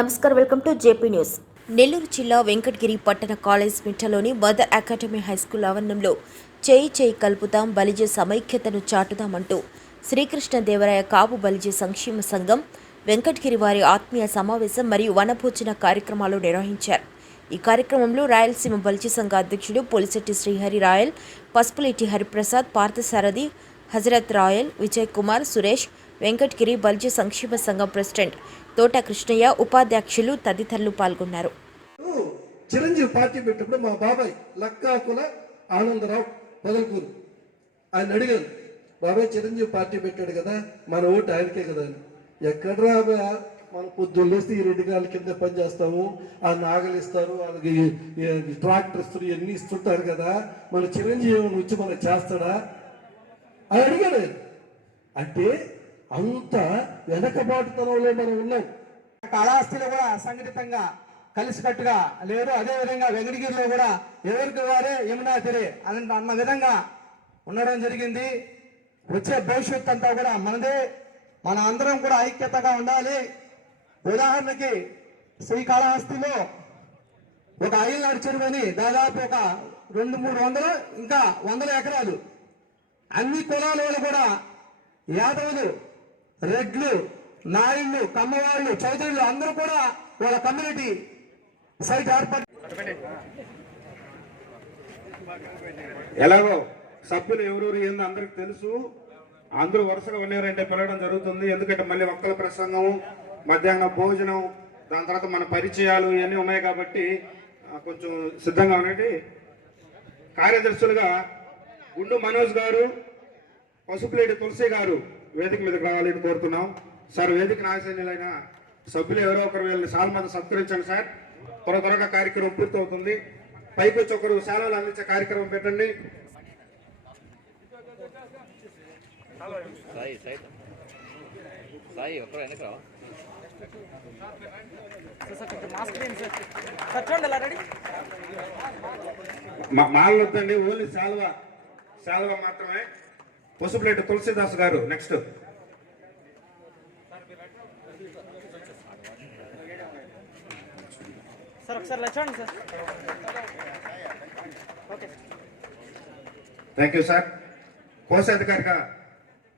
నమస్కారం, welcome to JP news. Nellore జిల్లా వెంకటగిరి పట్టణ కాలేజ్ మిట్టలోని మదర్ అకాడమీ హైస్కూల్ ఆవరణంలో చేయి చేయి కలుపుతాం బలిజ సమైక్యతను చాటుదామంటూ శ్రీకృష్ణదేవరాయ కాపు బలిజ సంక్షేమ సంఘం వెంకటగిరి వారి ఆత్మీయ సమావేశం మరియు వనభోజన కార్యక్రమాలు నిర్వహించారు. ఈ కార్యక్రమంలో రాయలసీమ బలిజ సంఘ అధ్యక్షుడు పొలిశెట్టి శ్రీహరి రాయల్, పసుపులేటి హరిప్రసాద్, పార్థసారథి, హజరత్ రాయల్, విజయ్ కుమార్, సురేష్, వెంకటగిరి బలిజ సంక్షేమ సంఘం ప్రెసిడెంట్ తోట కృష్ణయ్య, ఉపాధ్యక్షులు తదితరులు పాల్గొన్నారు. చిరంజీవి పార్టీ పెట్టినప్పుడు మా బాబాయ్ లక్కాకుల ఆనందరావు పొదలకూరు ఆయన అడిగాను, బాబాయ్ చిరంజీవి పార్టీ పెట్టాడు కదా, మన ఓటు ఆయనకే కదా అని. ఎక్కడరా మన పొద్దున్న లేస్తే ఈ రెడ్డి గారి కింద పని చేస్తాము, ఆ నాగలు ఇస్తారు, వాళ్ళకి ట్రాక్టర్ ఇస్తారు, ఇవన్నీ ఇస్తుంటారు కదా, మన చిరంజీవి వచ్చి మనకు చేస్తాడా అని అడిగాడు. అంటే అంత వెనకబాటుతనంలో మనం ఉన్నాం. కాళహస్తిలో కూడా సంఘటితంగా కలిసికట్టుగా లేరు. అదేవిధంగా వెంకటగిరిలో కూడా ఎవరికి వారే యమునా తెరే అన్న విధంగా ఉండడం జరిగింది. వచ్చే భవిష్యత్తు అంతా కూడా మనదే, మన అందరం కూడా ఐక్యతగా ఉండాలి. ఉదాహరణకి శ్రీకాళహస్తిలో ఒక ఐల్నాడు చెరువుని దాదాపు ఒక 200-300 ఇంకా 100 ఎకరాలు అన్ని కులాల వాళ్ళు కూడా యాదవులు, రెడ్లు, నాయుళ్ళు, కమ్మవాళ్ళు, చౌదరులు అందరూ కూడా వాళ్ళ కమ్యూనిటీ సైట్ ఏర్పాటు. ఎలాగో సభ్యులు ఎవరెవరు ఏందో అందరికి తెలుసు. అందరూ వరుసగా ఉన్నారంటే పిలవడం జరుగుతుంది. ఎందుకంటే మళ్ళీ ఒక్కల ప్రసంగం, మధ్యాహ్నం భోజనం, దాని తర్వాత మన పరిచయాలు ఇవన్నీ ఉన్నాయి కాబట్టి కొంచెం సిద్ధంగా ఉన్నట్టు. కార్యదర్శులుగా గుండు మనోజ్ గారు, పసుపులేటి తులసి గారు వేదిక మీదకి రావాలని కోరుతున్నాం. సార్, వేదిక నాశనీయులైన సభ్యులు ఎవరో ఒకరు వీళ్ళని సాల్మాత సత్కరించండి సార్. త్వరగా కార్యక్రమం పూర్తవుతుంది. పైకి వచ్చి ఒకరు శాలలు అందించే కార్యక్రమం పెట్టండి. మాలు వద్దండి, ఓన్లీ శాల్వా మాత్రమే. పసుపులేటి తులసిదాస్ గారు నెక్స్ట్. Thank you sir. కోశాధికారిగా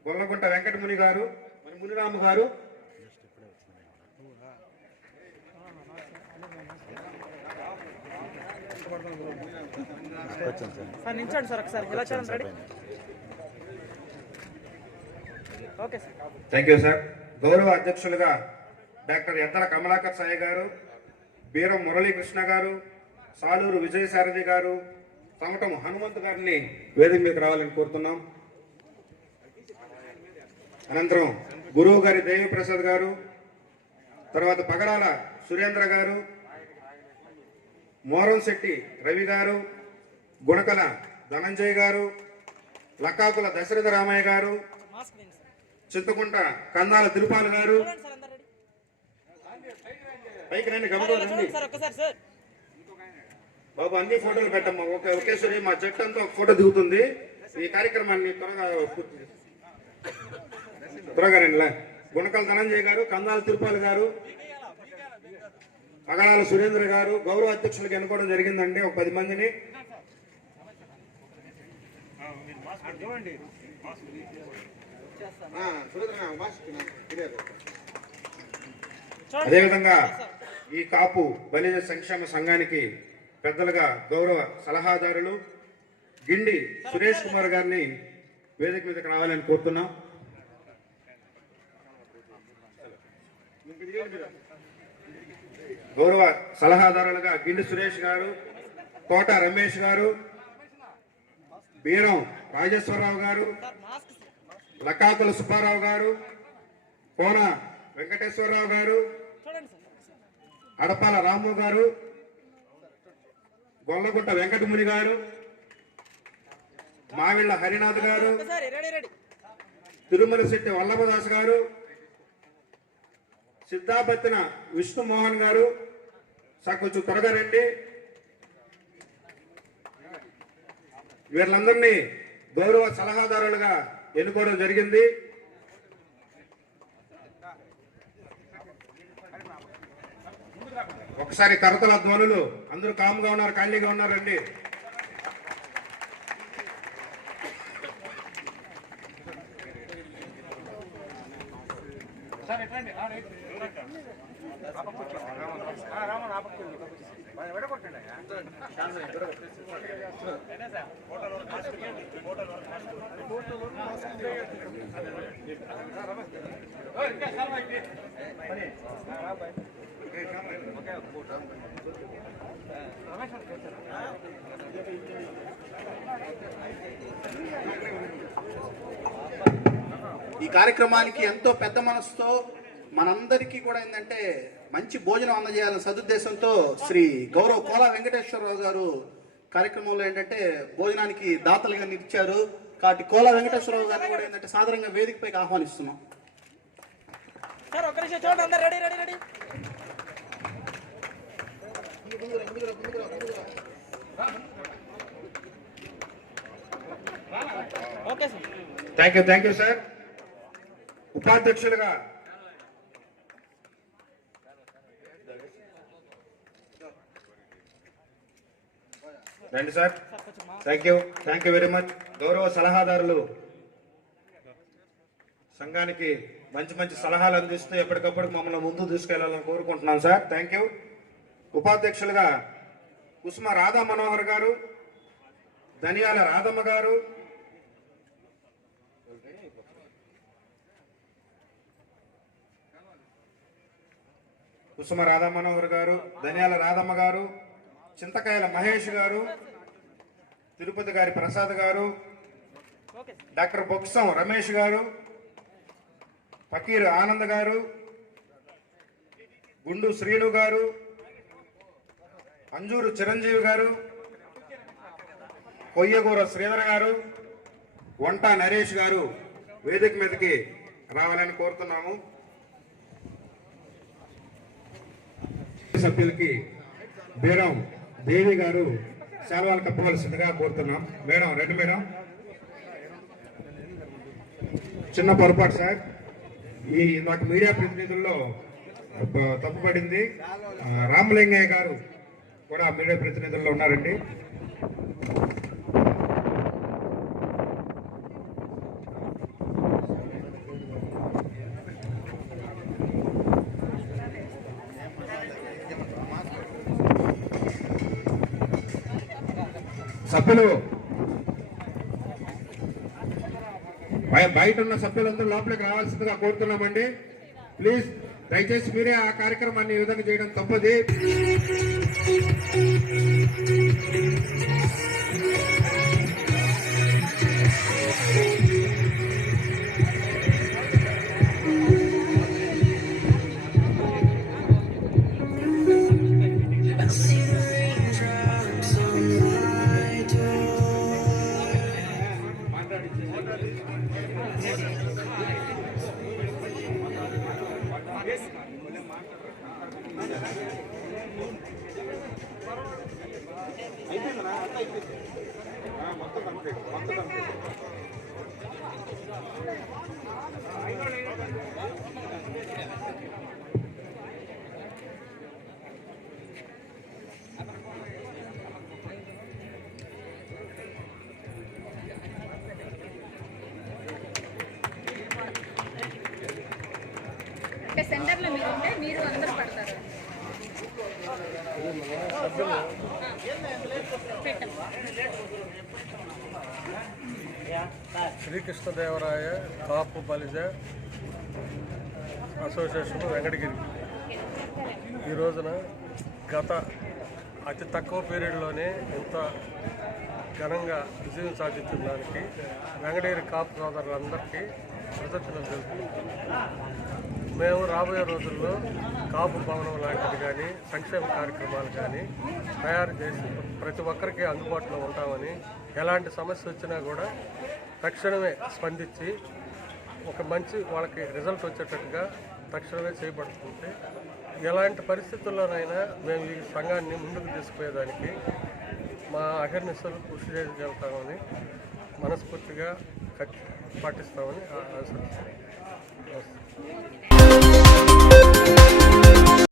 గొల్లగుంట వెంకటముని గారు, మునిరాము గారు, థ్యాంక్ యూ సార్. గౌరవ అధ్యక్షులుగా డాక్టర్ ఎద్దల కమలాకర్ సాయి గారు, బీరం మురళీకృష్ణ గారు, సాలూరు విజయసారథి గారు, తమటం హనుమంత్ గారిని వేదిక మీదకి రావాలని కోరుతున్నాం. అనంతరం గురువు గారి దేవిప్రసాద్ గారు, తర్వాత పగడాల సురేంద్ర గారు, మోరంశెట్టి రవి గారు, గుణకల ధనంజయ్ గారు, లక్కాకుల దశరథ రామయ్య గారు, చింతకుంట కందాల తిరుపాలు గారు, పైకి రండి, గమనండి బాబు, అన్ని ఫోటోలు పెట్టమ్మా. ఒకేసారి మా జట్టు అంతా ఒక ఫోటో దిగుతుంది. ఈ కార్యక్రమాన్ని త్వరగా రండి. గుణకల ధనంజయ్ గారు, కందాల తిరుపాలు గారు, పగడాల సురేంద్ర గారు గౌరవ అధ్యక్షులకు ఎన్నుకోవడం జరిగిందండి. ఒక 10 మందిని. అదేవిధంగా ఈ కాపు బలిజ సంక్షేమ సంఘానికి పెద్దలుగా గౌరవ సలహాదారులు గిండి సురేష్ కుమార్ గారిని వేదిక మీదకి రావాలని కోరుతున్నాం. గౌరవ సలహాదారులుగా గిండి సురేష్ గారు, తోట రమేష్ గారు, బీరం రాజేశ్వరరావు గారు, లక్కాకుల సుబ్బారావు గారు, కోన వెంకటేశ్వరరావు గారు, అడపాల రాము గారు, గొల్లగుంట వెంకటముని గారు, మావిళ్ళ హరినాథ్ గారు, తిరుమల శెట్టి వల్లభదాస్ గారు, సిద్ధాపత్తిన విష్ణుమోహన్ గారు. సార్ కొంచెం త్వరగా రండి. వీళ్ళందరినీ గౌరవ సలహాదారులుగా ఎన్నుకోవడం జరిగింది. ఒకసారి కరతల ధ్వనులు. అందరూ కామ్గా ఉన్నారు, ఖాళీగా ఉన్నారండి. ఈ కార్యక్రమానికి ఎంతో పెద్ద మనసుతో మనందరికీ కూడా ఏంటంటే మంచి భోజనం అందజేయాలనే సదుద్దేశంతో శ్రీ గౌరవ కోలా వెంకటేశ్వరరావు గారు కార్యక్రమంలో ఏంటంటే భోజనానికి దాతలుగా నిలిచారు. కాబట్టి కోలా వెంకటేశ్వరరావు గారిని కూడా ఏంటంటే సాధారణంగా వేదికపైకి ఆహ్వానిస్తున్నాం. Thank you sir. ఉపాధ్యక్షులుగా రండి sir. Thank you very much. గౌరవ సలహాదారులు సంఘానికి మంచి మంచి సలహాలు అందిస్తూ ఎప్పటికప్పుడు మమ్మల్ని ముందు తీసుకెళ్లాలని కోరుకుంటున్నాం సార్. Thank you. ఉపాధ్యక్షులుగా కుసుమ రాధా మనోహర్ గారు, ధనియాల రాధమ్మ గారు, కుసుమ రాధా మనోహర్ గారు, ధనియాల రాధమ్మ గారు, చింతకాయల మహేష్ గారు, తిరుపతి గారి ప్రసాద్ గారు, డాక్టర్ బొక్సం రమేష్ గారు, ఫకీర్ ఆనంద్ గారు, గుండు శ్రీను గారు, అంజూరు చిరంజీవి గారు, కొయ్యగూర శ్రీధర్ గారు, వంట నరేష్ గారు వేదిక మీదకి రావాలని కోరుతున్నాము. సభ్యులకి బీరం దేవి గారు శాల్వాలు కప్పవలసిందిగా కోరుతున్నాం. Madam Reddy madam. చిన్న పొరపాటు సార్, ఈ నాకు మీడియా ప్రతినిధుల్లో తప్పుపడింది. రామలింగయ్య గారు కూడా మీడియా ప్రతినిధుల్లో ఉన్నారండి. సభ్యులు బయట ఉన్న సభ్యులందరూ లోపలికి రావాల్సిందిగా కోరుతున్నామండి. ప్లీజ్ దయచేసి మీరే ఆ కార్యక్రమాన్ని ఈ విధంగా చేయడం తప్పది. అంటే సెంటర్లో మీరు ఉంటే మీరు అందరూ పడతారు. శ్రీకృష్ణదేవరాయ కాపు బలిజ అసోసియేషన్ వెంకటగిరి ఈ రోజున గత అతి తక్కువ పీరియడ్లోనే ఇంత ఘనంగా విజయం సాధించిన దానికి వెంకటగిరి కాపు సోదరులందరికీ కృతజ్ఞతలు తెలుపుతున్నాం. మేము రాబోయే రోజుల్లో కాపు భవనం లాంటిది కానీ సంక్షేమ కార్యక్రమాలు కానీ తయారు చేసి ప్రతి ఒక్కరికి అందుబాటులో ఉంటామని, ఎలాంటి సమస్య వచ్చినా కూడా తక్షణమే స్పందించి ఒక మంచి వాళ్ళకి రిజల్ట్ వచ్చేటట్టుగా తక్షణమే చేయబడుతుంది. ఎలాంటి పరిస్థితుల్లోనైనా మేము ఈ సంఘాన్ని ముందుకు తీసుకుపోయేదానికి మా అహర్నిశలు కృషి చేయగలుగుతామని మనస్ఫూర్తిగా పాటిస్తామని ఆశిస్తున్నాం.